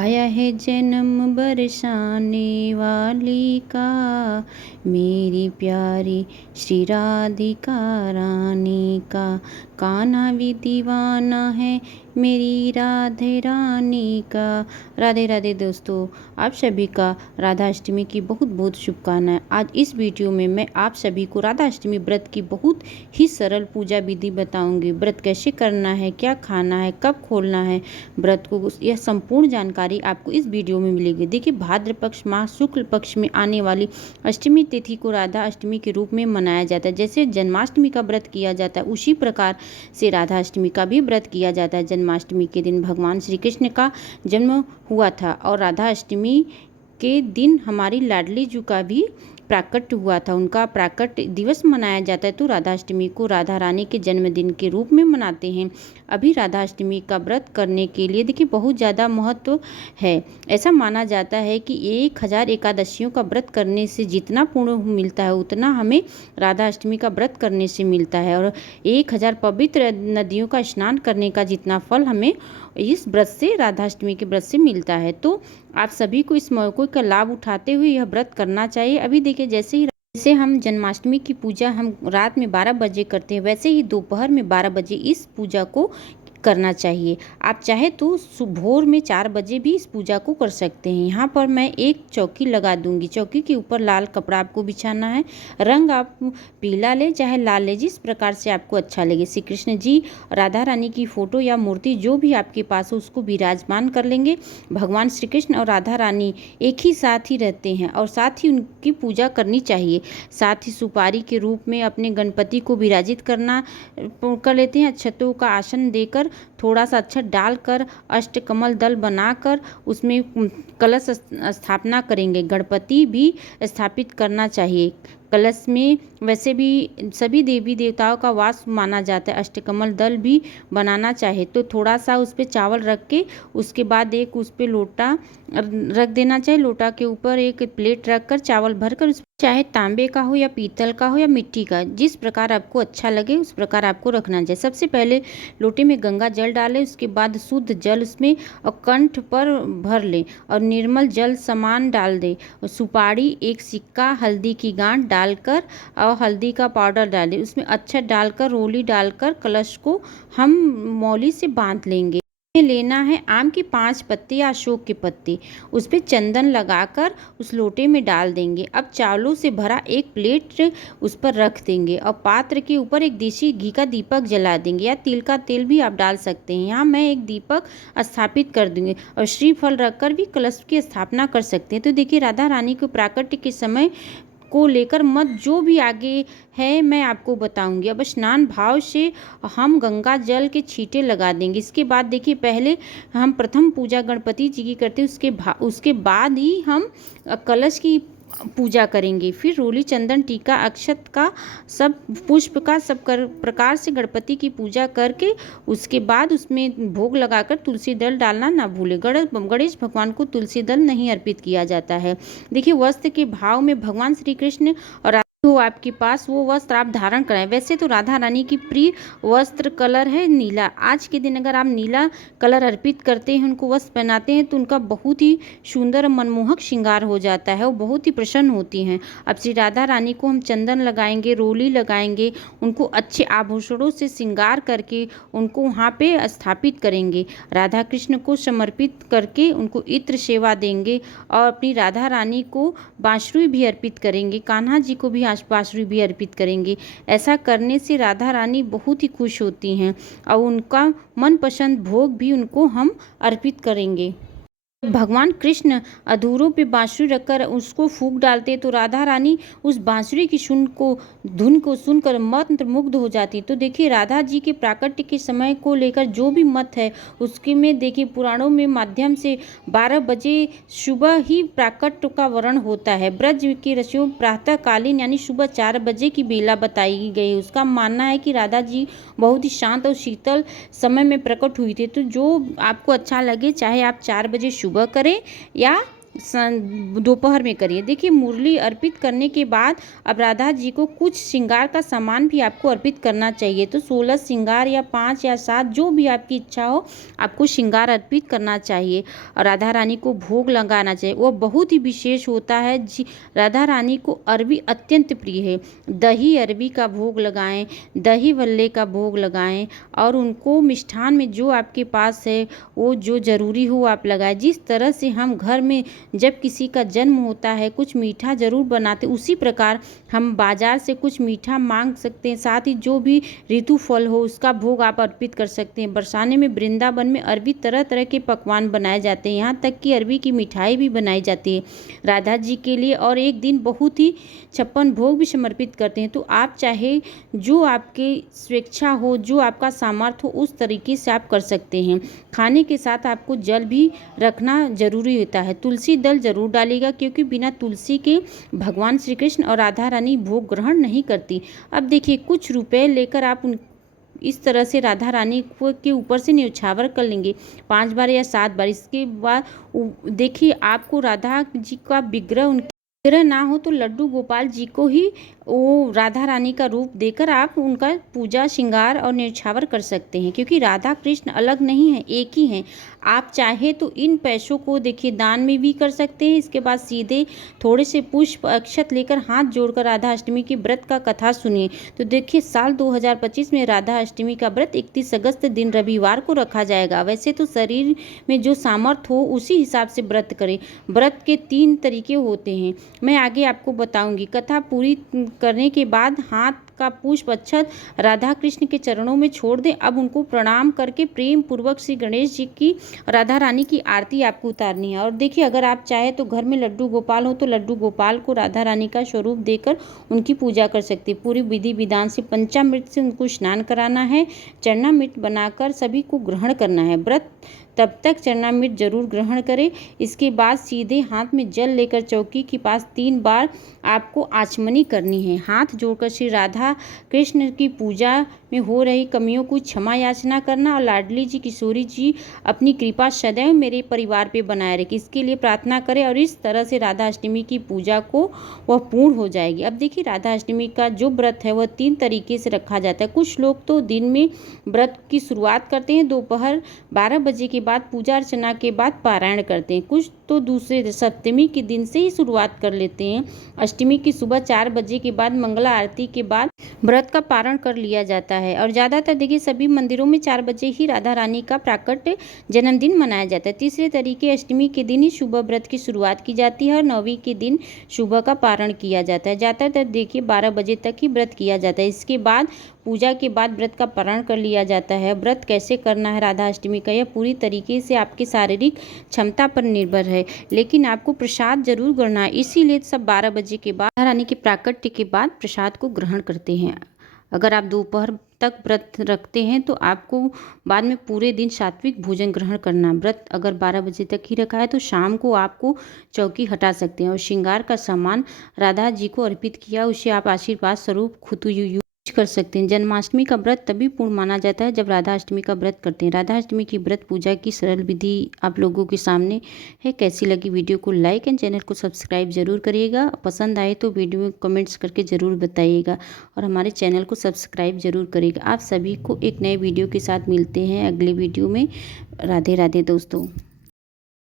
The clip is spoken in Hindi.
आया है जन्म बरसाने वाली का, मेरी प्यारी श्री राधिका रानी का। कान्हा भी दीवाना है मेरी राधे रानी का। राधे राधे दोस्तों, आप सभी का राधा अष्टमी की बहुत बहुत शुभकामनाएं। आज इस वीडियो में मैं आप सभी को राधा अष्टमी व्रत की बहुत ही सरल पूजा विधि बताऊंगी। व्रत कैसे करना है, क्या खाना है, कब खोलना है व्रत को, यह संपूर्ण जानकारी आपको इस वीडियो में मिलेगी। देखिए, भाद्र पक्ष माह शुक्ल पक्ष में आने वाली अष्टमी तिथि को राधा अष्टमी के रूप में मनाया जाता है। जैसे जन्माष्टमी का व्रत किया जाता है, उसी प्रकार से राधा अष्टमी का भी व्रत किया जाता है। जन्माष्टमी के दिन भगवान श्री कृष्ण का जन्म हुआ था और राधा अष्टमी के दिन हमारी लाडली जी का भी प्राकट्य हुआ था, उनका प्राकट्य दिवस मनाया जाता है। तो राधा अष्टमी को राधा रानी के जन्मदिन के रूप में मनाते हैं। अभी राधा अष्टमी का व्रत करने के लिए देखिए बहुत ज़्यादा महत्व है। ऐसा माना जाता है कि 1000 एकादशियों का व्रत करने से जितना पुण्य मिलता है उतना हमें राधा अष्टमी का व्रत करने से मिलता है, और 1000 पवित्र नदियों का स्नान करने का जितना फल हमें इस व्रत से, राधा अष्टमी के व्रत से मिलता है। तो आप सभी को इस मौके का लाभ उठाते हुए यह व्रत करना चाहिए। अभी देखिए, जैसे हम जन्माष्टमी की पूजा हम रात में 12 बजे करते हैं, वैसे ही दोपहर में 12 बजे इस पूजा को करना चाहिए। आप चाहे तो भोर में 4 बजे भी इस पूजा को कर सकते हैं। यहाँ पर मैं एक चौकी लगा दूंगी। चौकी के ऊपर लाल कपड़ा आपको बिछाना है। रंग आप पीला ले चाहे लाल ले, जिस प्रकार से आपको अच्छा लगे। श्री कृष्ण जी, राधा रानी की फोटो या मूर्ति जो भी आपके पास हो उसको विराजमान कर लेंगे। भगवान श्री कृष्ण और राधा रानी एक ही साथ ही रहते हैं और साथ ही उनकी पूजा करनी चाहिए। साथ ही सुपारी के रूप में अपने गणपति को विराजित कर लेते हैं। अक्षतों का आसन देकर, थोड़ा सा अक्षत डालकर, अष्टकमल दल बनाकर उसमें कलश स्थापना करेंगे। गणपति भी स्थापित करना चाहिए। कलश में वैसे भी सभी देवी देवताओं का वास माना जाता है। अष्टकमल दल भी बनाना चाहे तो थोड़ा सा उस पर चावल रख के उसके बाद एक उस पर लोटा रख देना चाहिए। लोटा के ऊपर एक प्लेट रख कर चावल भरकर, उस चाहे तांबे का हो या पीतल का हो या मिट्टी का, जिस प्रकार आपको अच्छा लगे उस प्रकार आपको रखना चाहिए। सबसे पहले लोटे में गंगा जल डालें, उसके बाद शुद्ध जल उसमें और कंठ पर भर लें और निर्मल जल समान डाल दें। सुपारी, एक सिक्का, हल्दी की गांठ डालकर और हल्दी का पाउडर डालें। उसमें अक्षत डालकर, रोली डालकर कलश को हम मौली से बांध लेंगे। लेना है आम के 5 पत्ते या अशोक के पत्ते, उस पर चंदन लगाकर उस लोटे में डाल देंगे। अब चावलों से भरा एक प्लेट उस पर रख देंगे और पात्र के ऊपर एक देसी घी का दीपक जला देंगे या तिल का तेल भी आप डाल सकते हैं। यहाँ मैं एक दीपक स्थापित कर दूंगी और श्रीफल रखकर भी कलश की स्थापना कर सकते हैं। तो देखिए, राधा रानी को प्राकट्य के समय को लेकर मत जो भी आगे है मैं आपको बताऊंगी। अब स्नान भाव से हम गंगा जल के छींटे लगा देंगे। इसके बाद देखिए, पहले हम प्रथम पूजा गणपति जी की करते हैं, उसके बाद ही हम कलश की पूजा करेंगे। फिर रोली, चंदन, टीका, अक्षत का, सब पुष्प का, सब प्रकार से गणपति की पूजा करके उसके बाद उसमें भोग लगाकर तुलसी दल डालना ना भूले। गणेश भगवान को तुलसी दल नहीं अर्पित किया जाता है। देखिए, वस्त्र के भाव में भगवान श्री कृष्ण और तो आपके पास वो वस्त्र आप धारण कराएं। वैसे तो राधा रानी की प्रिय वस्त्र कलर है नीला। आज के दिन अगर आप नीला कलर अर्पित करते हैं, उनको वस्त्र पहनाते हैं, तो उनका बहुत ही सुंदर मनमोहक श्रृंगार हो जाता है, वो बहुत ही प्रसन्न होती हैं। अब श्री राधा रानी को हम चंदन लगाएंगे, रोली लगाएंगे, उनको अच्छे आभूषणों से श्रृंगार करके उनको वहाँ पे स्थापित करेंगे। राधा कृष्ण को समर्पित करके उनको इत्र सेवा देंगे और अपनी राधा रानी को बांसुरी भी अर्पित करेंगे। कान्हा जी को भी बांसुरी भी अर्पित करेंगे। ऐसा करने से राधा रानी बहुत ही खुश होती हैं और उनका मनपसंद भोग भी उनको हम अर्पित करेंगे। भगवान कृष्ण अधूरों पे बांसुरी रखकर उसको फूंक डालते तो राधा रानी उस बांसुरी की धुन को सुनकर मंत्र मुग्ध हो जाती। तो देखिए, राधा जी के प्राकट्य के समय को लेकर जो भी मत है उसके में देखिए पुराणों में माध्यम से 12 बजे सुबह ही प्राकट्य का वर्ण होता है। ब्रज के ऋषियों प्रातःकालीन यानी सुबह 4 बजे की बेला बताई गई। उसका मानना है कि राधा जी बहुत ही शांत और शीतल समय में प्रकट हुई थी। तो जो आपको अच्छा लगे, चाहे आप 4 बजे सुबह करें या दोपहर में करिए। देखिए मुरली अर्पित करने के बाद अब राधा जी को कुछ श्रृंगार का सामान भी आपको अर्पित करना चाहिए। तो 16 श्रृंगार या 5 या 7 जो भी आपकी इच्छा हो आपको श्रृंगार अर्पित करना चाहिए और राधा रानी को भोग लगाना चाहिए। वो बहुत ही विशेष होता है जी। राधा रानी को अरबी अत्यंत प्रिय है। दही अरबी का भोग लगाएं, दही भल्ले का भोग लगाएं और उनको मिष्ठान में जो आपके पास है वो जो ज़रूरी हो आप लगाएं। जिस तरह से हम घर में जब किसी का जन्म होता है कुछ मीठा ज़रूर बनाते, उसी प्रकार हम बाज़ार से कुछ मीठा मांग सकते हैं। साथ ही जो भी ऋतु फल हो उसका भोग आप अर्पित कर सकते हैं। बरसाने में वृंदावन में अरबी तरह तरह के पकवान बनाए जाते हैं, यहाँ तक कि अरबी की मिठाई भी बनाई जाती है राधा जी के लिए और एक दिन बहुत ही 56 भोग भी समर्पित करते हैं। तो आप चाहे जो आपकी स्वेच्छा हो, जो आपका सामर्थ्य हो उस तरीके से आप कर सकते हैं। खाने के साथ आपको जल भी रखना जरूरी होता है। तुलसी दल जरूर डालिएगा क्योंकि बिना तुलसी के भगवान श्री कृष्ण और राधा रानी भोग ग्रहण नहीं करती। अब देखिए कुछ रुपए लेकर आप उन इस तरह से राधा रानी को के ऊपर से न्यौछावर कर लेंगे 5 बार या 7 बार। इसके बाद देखिए आपको राधा जी का विग्रह ना हो तो लड्डू गोपाल जी को ही वो राधा रानी का रूप देकर आप उनका पूजा श्रृंगार और न्यौछावर कर सकते हैं क्योंकि राधा कृष्ण अलग नहीं है, एक ही हैं। आप चाहे तो इन पैसों को देखिए दान में भी कर सकते हैं। इसके बाद सीधे थोड़े से पुष्प अक्षत लेकर हाथ जोड़कर राधा अष्टमी की व्रत का कथा सुनिए। तो देखिए साल 2025 में राधा अष्टमी का व्रत 31 अगस्त दिन रविवार को रखा जाएगा। वैसे तो शरीर में जो सामर्थ्य हो उसी हिसाब से व्रत करें। व्रत के 3 तरीके होते हैं, मैं आगे आपको बताऊंगी। कथा पूरी करने के बाद हाथ का पुष्प अक्षत राधा कृष्ण के चरणों में छोड़ दें। अब उनको प्रणाम करके प्रेम पूर्वक श्री गणेश जी की राधा रानी की आरती आपको उतारनी है। और देखिए अगर आप चाहे तो घर में लड्डू गोपाल हो तो लड्डू गोपाल को राधा रानी का स्वरूप देकर उनकी पूजा कर सकते हैं। पूरी विधि विधान से पंचामृत से उनको स्नान कराना है, चरणामृत बनाकर सभी को ग्रहण करना है। व्रत तब तक चरणामृत जरूर ग्रहण करें। इसके बाद सीधे हाथ में जल लेकर चौकी के पास 3 बार आपको आचमनी करनी है। हाथ जोड़कर श्री राधा कृष्ण की पूजा में हो रही कमियों को क्षमा याचना करना और लाडली जी किशोरी जी अपनी कृपा सदैव मेरे परिवार पे बनाए रखें, इसके लिए प्रार्थना करें और इस तरह से राधा अष्टमी की पूजा को वह पूर्ण हो जाएगी। अब देखिए राधा अष्टमी का जो व्रत है वह 3 तरीके से रखा जाता है। कुछ लोग तो दिन में व्रत की शुरुआत करते हैं, दोपहर 12 बजे के बाद पूजा अर्चना के बाद पारायण करते हैं। कुछ तो दूसरे सप्तमी के दिन से ही शुरुआत कर लेते हैं। अष्टमी की सुबह 4 बजे के बाद मंगला आरती के बाद व्रत का पारण कर लिया जाता है और ज़्यादातर देखिए सभी मंदिरों में 4 बजे ही राधा रानी का प्राकट्य जन्मदिन मनाया जाता है। तीसरे तरीके अष्टमी के दिन ही सुबह व्रत की शुरुआत की जाती है और 9वीं के दिन सुबह का पारण किया जाता है। ज़्यादातर देखिए 12 बजे तक ही व्रत किया जाता है। इसके बाद पूजा के बाद व्रत का पारण कर लिया जाता है। व्रत कैसे करना है राधा अष्टमी का यह पूरी तरीके से आपकी शारीरिक क्षमता पर निर्भर है, लेकिन आपको प्रसाद जरूर करना है। इसीलिए सब 12 बजे के बाद रानी के प्राकट्य के बाद प्रसाद को ग्रहण करते हैं। अगर आप दोपहर तक व्रत रखते हैं तो आपको बाद में पूरे दिन सात्विक भोजन ग्रहण करना। व्रत अगर 12 बजे तक ही रखा है तो शाम को आपको चौकी हटा सकते हैं और श्रृंगार का सामान राधा जी को अर्पित किया उसे आप आशीर्वाद स्वरूप खुद यूज कर सकते हैं। जन्माष्टमी का व्रत तभी पूर्ण माना जाता है जब राधा अष्टमी का व्रत करते हैं। राधा अष्टमी की व्रत पूजा की सरल विधि आप लोगों के सामने है। कैसी लगी वीडियो को लाइक एंड चैनल को सब्सक्राइब जरूर करिएगा। पसंद आए तो वीडियो में कमेंट्स करके ज़रूर बताइएगा और हमारे चैनल को सब्सक्राइब जरूर करिएगा। आप सभी को एक नए वीडियो के साथ मिलते हैं अगले वीडियो में। राधे राधे दोस्तों।